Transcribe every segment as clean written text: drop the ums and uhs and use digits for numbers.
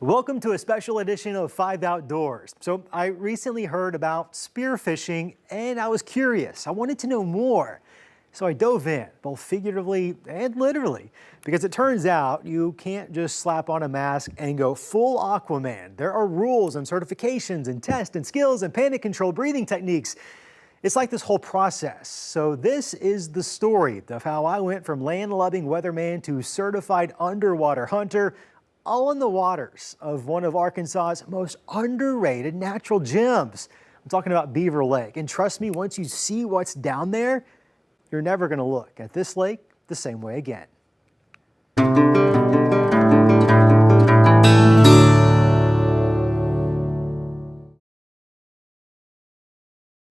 Welcome to a special edition of 5 Outdoors. So I recently heard about spearfishing and I was curious. I wanted to know more. So I dove in, both figuratively and literally, because it turns out you can't just slap on a mask and go full Aquaman. There are rules and certifications and tests and skills and panic control breathing techniques. It's like this whole process. So this is the story of how I went from land-loving weatherman to certified underwater hunter, all in the waters of one of Arkansas's most underrated natural gems. I'm talking about Beaver Lake. And trust me, once you see what's down there, you're never going to look at this lake the same way again.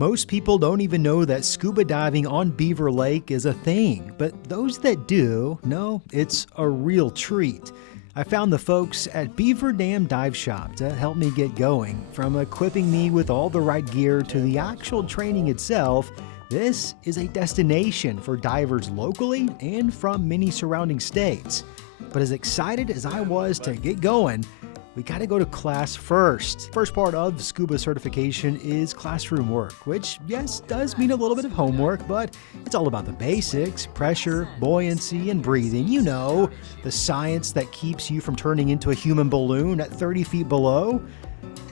Most people don't even know that scuba diving on Beaver Lake is a thing, but those that do know it's a real treat. I found the folks at Beaver Dam Dive Shop to help me get going. From equipping me with all the right gear to the actual training itself, this is a destination for divers locally and from many surrounding states. But as excited as I was to get going, we gotta go to class first. First part of scuba certification is classroom work, which, yes, does mean a little bit of homework, but it's all about the basics: pressure, buoyancy, and breathing. You know, the science that keeps you from turning into a human balloon at 30 feet below.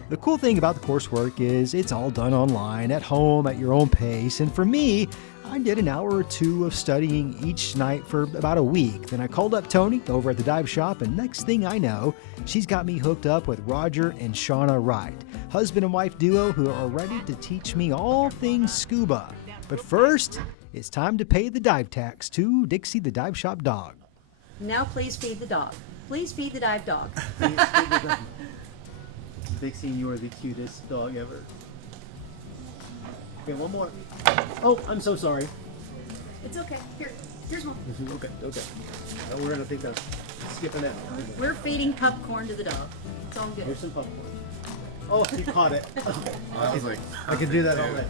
The cool thing about the coursework is it's all done online, at home, at your own pace, and for me, I did an hour or two of studying each night for about a week. Then I called up Tony over at the dive shop, and next thing I know, she's got me hooked up with Roger and Shauna Wright, husband and wife duo who are ready to teach me all things scuba. But first, it's time to pay the dive tax to Dixie the dive shop dog. Now please feed the dog. Please feed the dive dog. Please feed the dog. Dixie, you are the cutest dog ever. Okay, one more. Oh, I'm so sorry. It's okay. Here's one. Okay. We're gonna think of skipping out. We're feeding popcorn to the dog. It's all good. Here's some popcorn. Oh, you caught it. I was like, I could do that all day.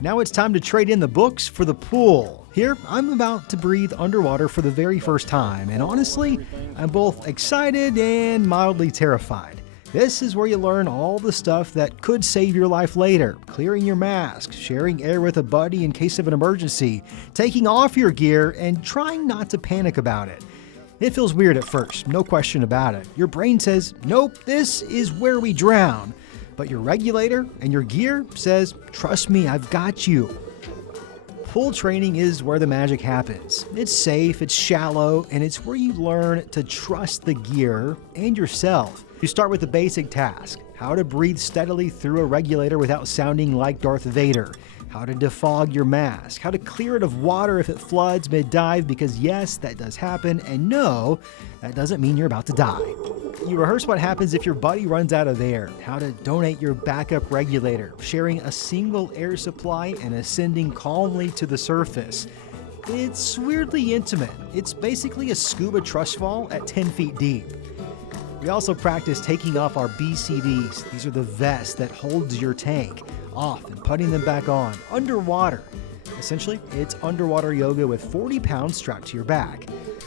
Now it's time to trade in the books for the pool. Here, I'm about to breathe underwater for the very first time, and honestly, I'm both excited and mildly terrified. This is where you learn all the stuff that could save your life later: clearing your mask, sharing air with a buddy in case of an emergency, taking off your gear, and trying not to panic about it. It feels weird at first, no question about it. Your brain says, nope, this is where we drown. But your regulator and your gear says, trust me, I've got you. Pool training is where the magic happens. It's safe, it's shallow, and it's where you learn to trust the gear and yourself. You start with the basic task: how to breathe steadily through a regulator without sounding like Darth Vader, how to defog your mask, how to clear it of water if it floods mid-dive, because yes, that does happen, and no, that doesn't mean you're about to die. You rehearse what happens if your buddy runs out of air, how to donate your backup regulator, sharing a single air supply and ascending calmly to the surface. It's weirdly intimate. It's basically a scuba trust fall at 10 feet deep. We also practice taking off our BCDs. These are the vests that holds your tank off and putting them back on underwater. Essentially, it's underwater yoga with 40 pounds strapped to your back.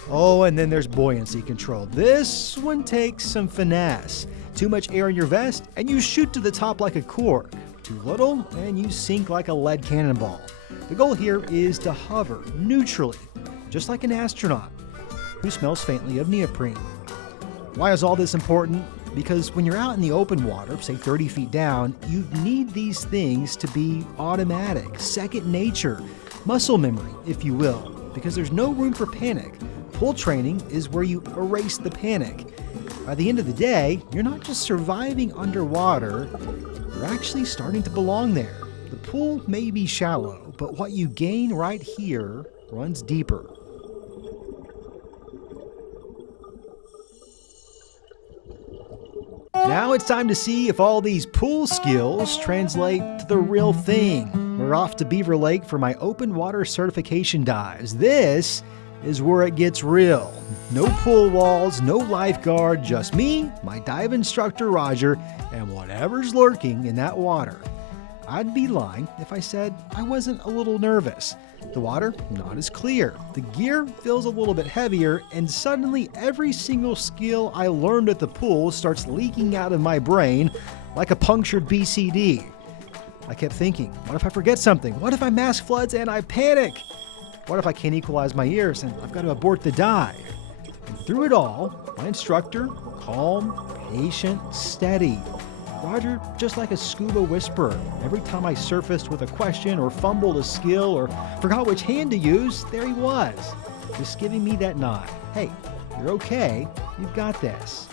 Oh, and then there's buoyancy control. This one takes some finesse. Too much air in your vest, and you shoot to the top like a cork. Too little, and you sink like a lead cannonball. The goal here is to hover neutrally, just like an astronaut who smells faintly of neoprene. Why is all this important? Because when you're out in the open water, say 30 feet down, you need these things to be automatic, second nature, muscle memory, if you will, because there's no room for panic. Pool training is where you erase the panic. By the end of the day, you're not just surviving underwater, you're actually starting to belong there. The pool may be shallow, but what you gain right here runs deeper. Now it's time to see if all these pool skills translate to the real thing. We're off to Beaver Lake for my open water certification dives. This is where it gets real. No pool walls, no lifeguard, just me, my dive instructor Roger, and whatever's lurking in that water. I'd be lying if I said I wasn't a little nervous. The water, not as clear. The gear feels a little bit heavier, and suddenly every single skill I learned at the pool starts leaking out of my brain like a punctured BCD. I kept thinking, what if I forget something? What if my mask floods and I panic? What if I can't equalize my ears and I've got to abort the dive? And through it all, my instructor, calm, patient, steady. Roger, just like a scuba whisperer. Every time I surfaced with a question or fumbled a skill or forgot which hand to use, there he was, just giving me that nod. Hey, you're okay. You've got this.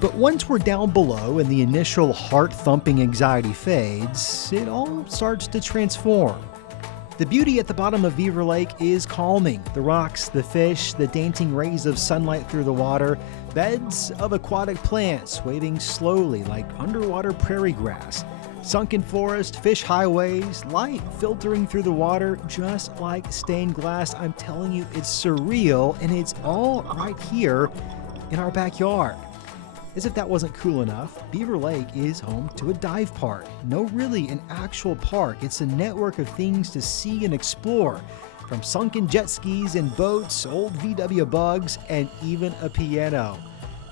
But once we're down below and the initial heart-thumping anxiety fades, it all starts to transform. The beauty at the bottom of Beaver Lake is calming. The rocks, the fish, the dancing rays of sunlight through the water, beds of aquatic plants waving slowly like underwater prairie grass, sunken forest, fish highways, light filtering through the water just like stained glass. I'm telling you, it's surreal, and it's all right here in our backyard. As if that wasn't cool enough, Beaver Lake is home to a dive park. No, really an actual park. It's a network of things to see and explore, from sunken jet skis and boats, old VW bugs, and even a piano.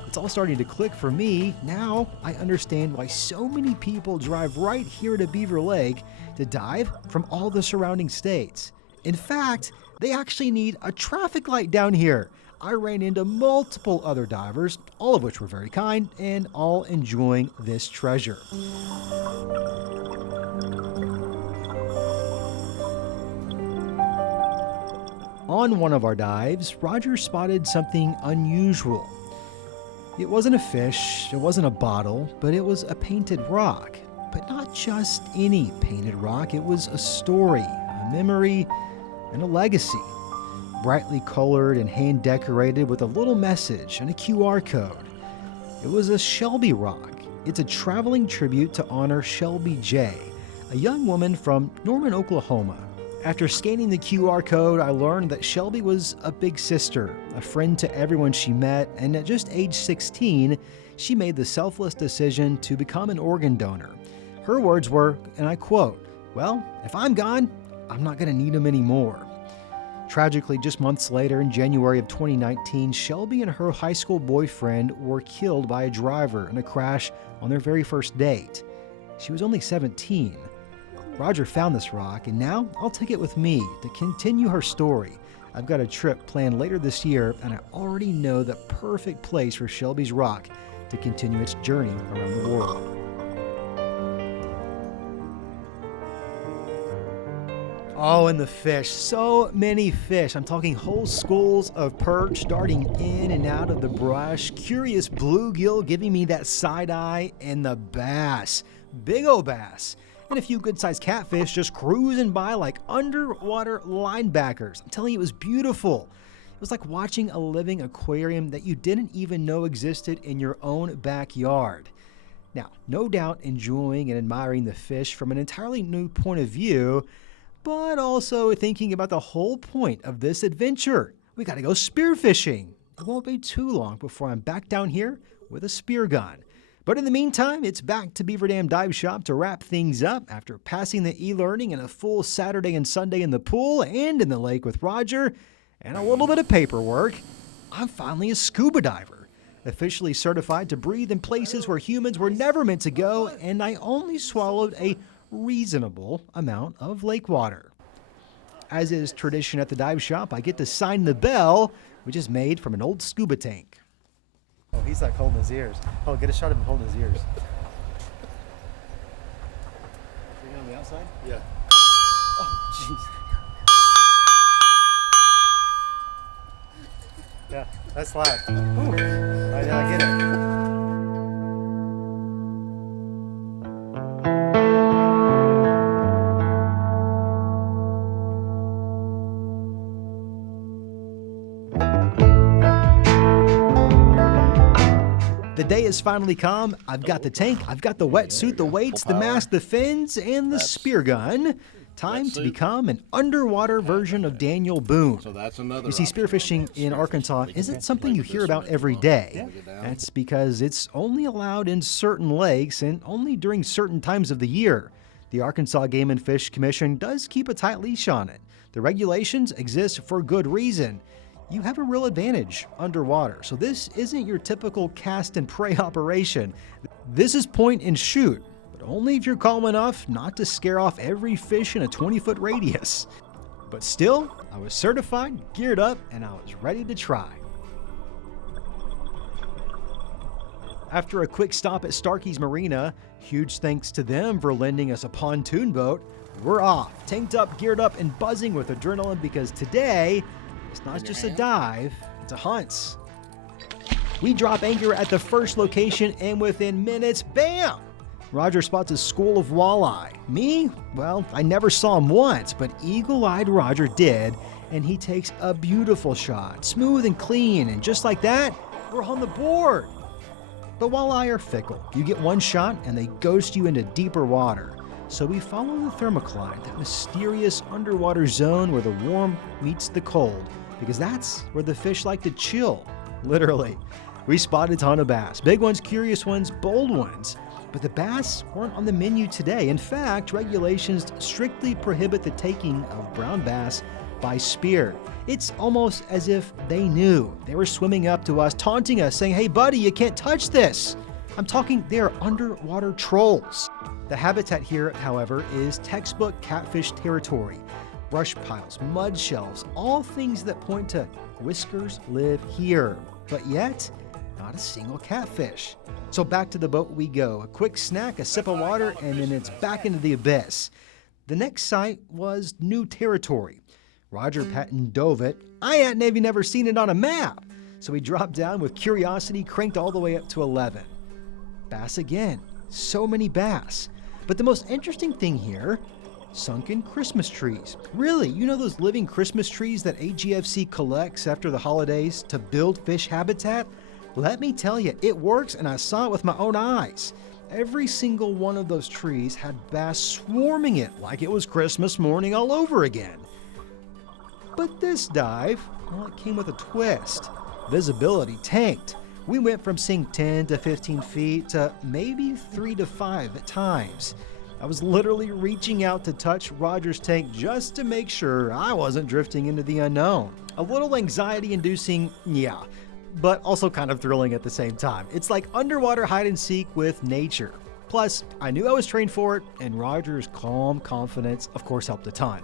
It's all starting to click for me. Now I understand why so many people drive right here to Beaver Lake to dive from all the surrounding states. In fact, they actually need a traffic light down here. I ran into multiple other divers, all of which were very kind and all enjoying this treasure. On one of our dives, Roger spotted something unusual. It wasn't a fish, it wasn't a bottle, but it was a painted rock. But not just any painted rock, it was a story, a memory, and a legacy. Brightly colored and hand decorated with a little message and a QR code. It was a Shelby rock. It's a traveling tribute to honor Shelby J., a young woman from Norman, Oklahoma. After scanning the QR code, I learned that Shelby was a big sister, a friend to everyone she met, and at just age 16, she made the selfless decision to become an organ donor. Her words were, and I quote, "Well, if I'm gone, I'm not going to need them anymore." Tragically, just months later, in January of 2019, Shelby and her high school boyfriend were killed by a driver in a crash on their very first date. She was only 17. Roger found this rock, and now I'll take it with me to continue her story. I've got a trip planned later this year, and I already know the perfect place for Shelby's rock to continue its journey around the world. Oh, and the fish. So many fish. I'm talking whole schools of perch darting in and out of the brush, curious bluegill giving me that side eye, and the bass. Big old bass. And a few good-sized catfish just cruising by like underwater linebackers. I'm telling you, it was beautiful. It was like watching a living aquarium that you didn't even know existed in your own backyard. Now, no doubt enjoying and admiring the fish from an entirely new point of view, but also thinking about the whole point of this adventure. We gotta go spearfishing. It won't be too long before I'm back down here with a spear gun. But in the meantime, it's back to Beaver Dam Dive Shop to wrap things up after passing the e-learning and a full Saturday and Sunday in the pool and in the lake with Roger and a little bit of paperwork. I'm finally a scuba diver, officially certified to breathe in places where humans were never meant to go, and I only swallowed a reasonable amount of lake water. As is tradition at the dive shop, I get to sign the bell, which is made from an old scuba tank. Oh, he's like holding his ears. Oh, get a shot of him holding his ears. Are you on the outside? Yeah. Oh, jeez. Yeah, that's loud. Ooh. I get it. The day has finally come. I've got the tank, I've got the wetsuit, the weights, the mask, the fins, and the spear gun. Time to become an underwater version of Daniel Boone. So that's another You see, spearfishing in Arkansas isn't something you hear about every day. That's because it's only allowed in certain lakes and only during certain times of the year. The Arkansas Game and Fish Commission does keep a tight leash on it. The regulations exist for good reason. You have a real advantage underwater, so this isn't your typical cast and prey operation. This is point and shoot, but only if you're calm enough not to scare off every fish in a 20-foot radius. But still, I was certified, geared up, and I was ready to try. After a quick stop at Starkey's Marina, huge thanks to them for lending us a pontoon boat, we're off, tanked up, geared up, and buzzing with adrenaline because today, it's not just a dive, it's a hunt. We drop anchor at the first location, and within minutes, bam! Roger spots a school of walleye. Me? Well, I never saw him once, but eagle-eyed Roger did, and he takes a beautiful shot, smooth and clean, and just like that, we're on the board. But walleye are fickle. You get one shot, and they ghost you into deeper water. So we follow the thermocline, that mysterious underwater zone where the warm meets the cold, because that's where the fish like to chill, literally. We spotted a ton of bass, big ones, curious ones, bold ones, but the bass weren't on the menu today. In fact, regulations strictly prohibit the taking of brown bass by spear. It's almost as if they knew. They were swimming up to us, taunting us, saying, "Hey buddy, you can't touch this." I'm talking they're underwater trolls. The habitat here, however, is textbook catfish territory. Brush piles, mud shelves, all things that point to whiskers live here. But yet, not a single catfish. So back to the boat we go. A quick snack, a sip of water, and then it's back into the abyss. The next site was new territory. Roger Patton dove it. I hadn't even never seen it on a map. So we dropped down with curiosity, cranked all the way up to 11. Bass again. So many bass. But the most interesting thing here, sunken Christmas trees. Really, you know those living Christmas trees that AGFC collects after the holidays to build fish habitat? Let me tell you, it works, and I saw it with my own eyes. Every single one of those trees had bass swarming it like it was Christmas morning all over again. But this dive, well, it came with a twist. Visibility tanked. We went from seeing 10 to 15 feet to maybe 3 to 5 at times. I was literally reaching out to touch Roger's tank just to make sure I wasn't drifting into the unknown. A little anxiety-inducing, yeah, but also kind of thrilling at the same time. It's like underwater hide and seek with nature. Plus, I knew I was trained for it, and Roger's calm confidence, of course, helped a ton.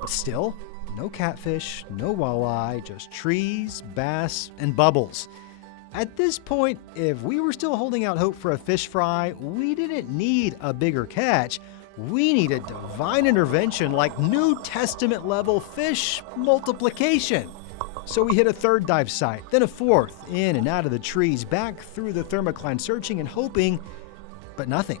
But still, no catfish, no walleye, just trees, bass, and bubbles. At this point, if we were still holding out hope for a fish fry, we didn't need a bigger catch. We needed divine intervention like New Testament level fish multiplication. So we hit a third dive site, then a fourth, in and out of the trees, back through the thermocline, searching and hoping, but nothing.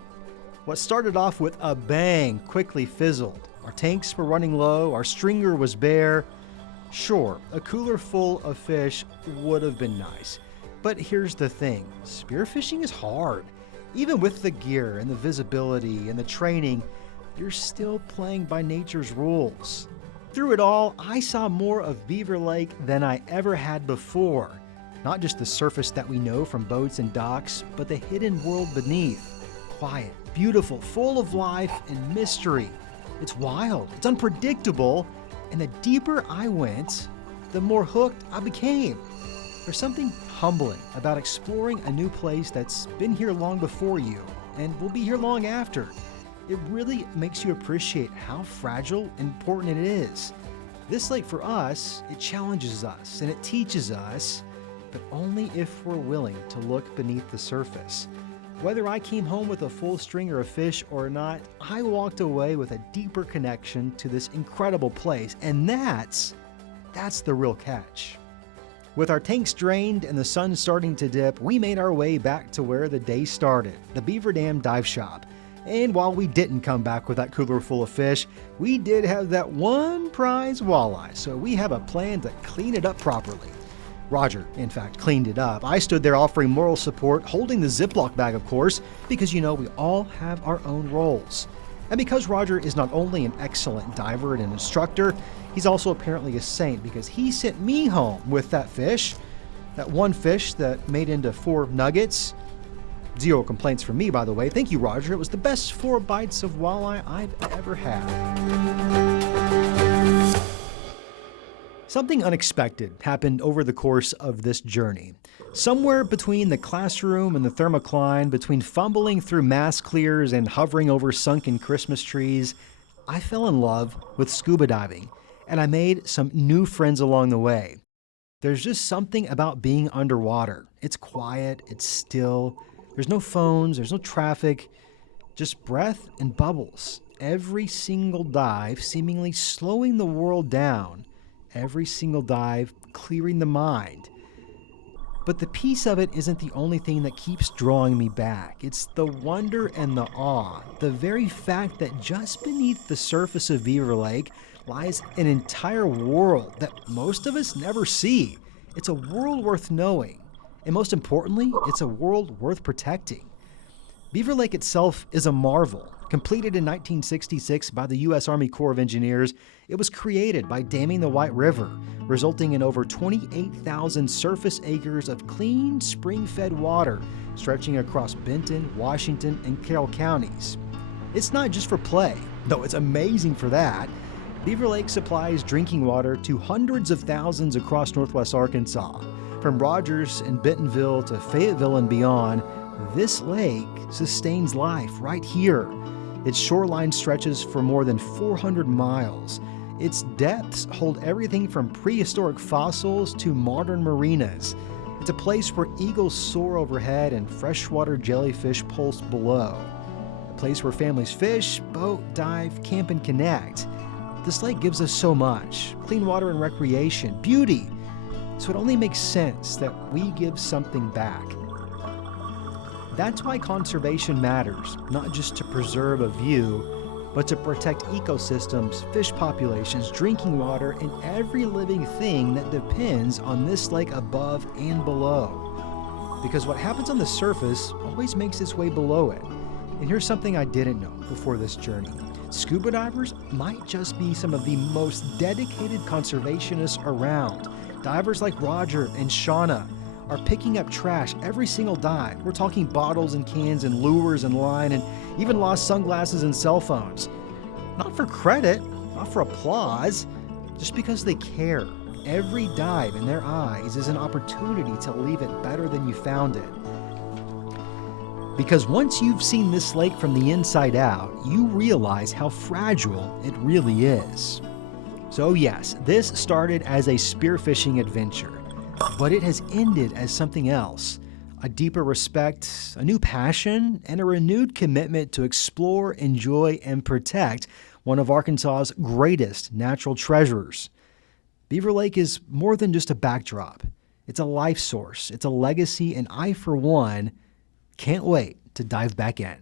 What started off with a bang quickly fizzled. Our tanks were running low, our stringer was bare. Sure, a cooler full of fish would have been nice. But here's the thing, spearfishing is hard. Even with the gear and the visibility and the training, you're still playing by nature's rules. Through it all, I saw more of Beaver Lake than I ever had before. Not just the surface that we know from boats and docks, but the hidden world beneath. Quiet, beautiful, full of life and mystery. It's wild, it's unpredictable, and the deeper I went, the more hooked I became. There's something humbling about exploring a new place that's been here long before you and will be here long after. It really makes you appreciate how fragile and important it is. This lake for us, it challenges us and it teaches us, but only if we're willing to look beneath the surface. Whether I came home with a full stringer of fish or not, I walked away with a deeper connection to this incredible place, and that's the real catch. With our tanks drained and the sun starting to dip, we made our way back to where the day started, the Beaver Dam Dive Shop. And while we didn't come back with that cooler full of fish, we did have that one prize walleye, so we have a plan to clean it up properly. Roger, in fact, cleaned it up. I stood there offering moral support, holding the Ziploc bag, of course, because we all have our own roles. And because Roger is not only an excellent diver and an instructor, he's also apparently a saint because he sent me home with that fish, that one fish that made into 4 nuggets. Zero complaints from me, by the way. Thank you, Roger. It was the best 4 bites of walleye I've ever had. Something unexpected happened over the course of this journey. Somewhere between the classroom and the thermocline, between fumbling through mass clears and hovering over sunken Christmas trees, I fell in love with scuba diving, and I made some new friends along the way. There's just something about being underwater. It's quiet, it's still, there's no phones, there's no traffic, just breath and bubbles. Every single dive seemingly slowing the world down, every single dive clearing the mind. But the piece of it isn't the only thing that keeps drawing me back. It's the wonder and the awe, the very fact that just beneath the surface of Beaver Lake lies an entire world that most of us never see. It's a world worth knowing, and most importantly, it's a world worth protecting. Beaver Lake itself is a marvel. Completed in 1966 by the U.S. Army Corps of Engineers, it was created by damming the White River, resulting in over 28,000 surface acres of clean, spring-fed water stretching across Benton, Washington, and Carroll counties. It's not just for play, though it's amazing for that. Beaver Lake supplies drinking water to hundreds of thousands across northwest Arkansas. From Rogers and Bentonville to Fayetteville and beyond, this lake sustains life right here. Its shoreline stretches for more than 400 miles. Its depths hold everything from prehistoric fossils to modern marinas. It's a place where eagles soar overhead and freshwater jellyfish pulse below. A place where families fish, boat, dive, camp, and connect. This lake gives us so much: clean water and recreation, beauty. So it only makes sense that we give something back. That's why conservation matters, not just to preserve a view, but to protect ecosystems, fish populations, drinking water, and every living thing that depends on this lake above and below. Because what happens on the surface always makes its way below it. And here's something I didn't know before this journey. Scuba divers might just be some of the most dedicated conservationists around. Divers like Roger and Shauna are picking up trash every single dive. We're talking bottles and cans and lures and line and even lost sunglasses and cell phones. Not for credit, not for applause, just because they care. Every dive in their eyes is an opportunity to leave it better than you found it. Because once you've seen this lake from the inside out, you realize how fragile it really is. So yes, this started as a spearfishing adventure. But it has ended as something else: a deeper respect, a new passion, and a renewed commitment to explore, enjoy, and protect one of Arkansas's greatest natural treasures. Beaver Lake is more than just a backdrop. It's a life source, it's a legacy, and I, for one, can't wait to dive back in.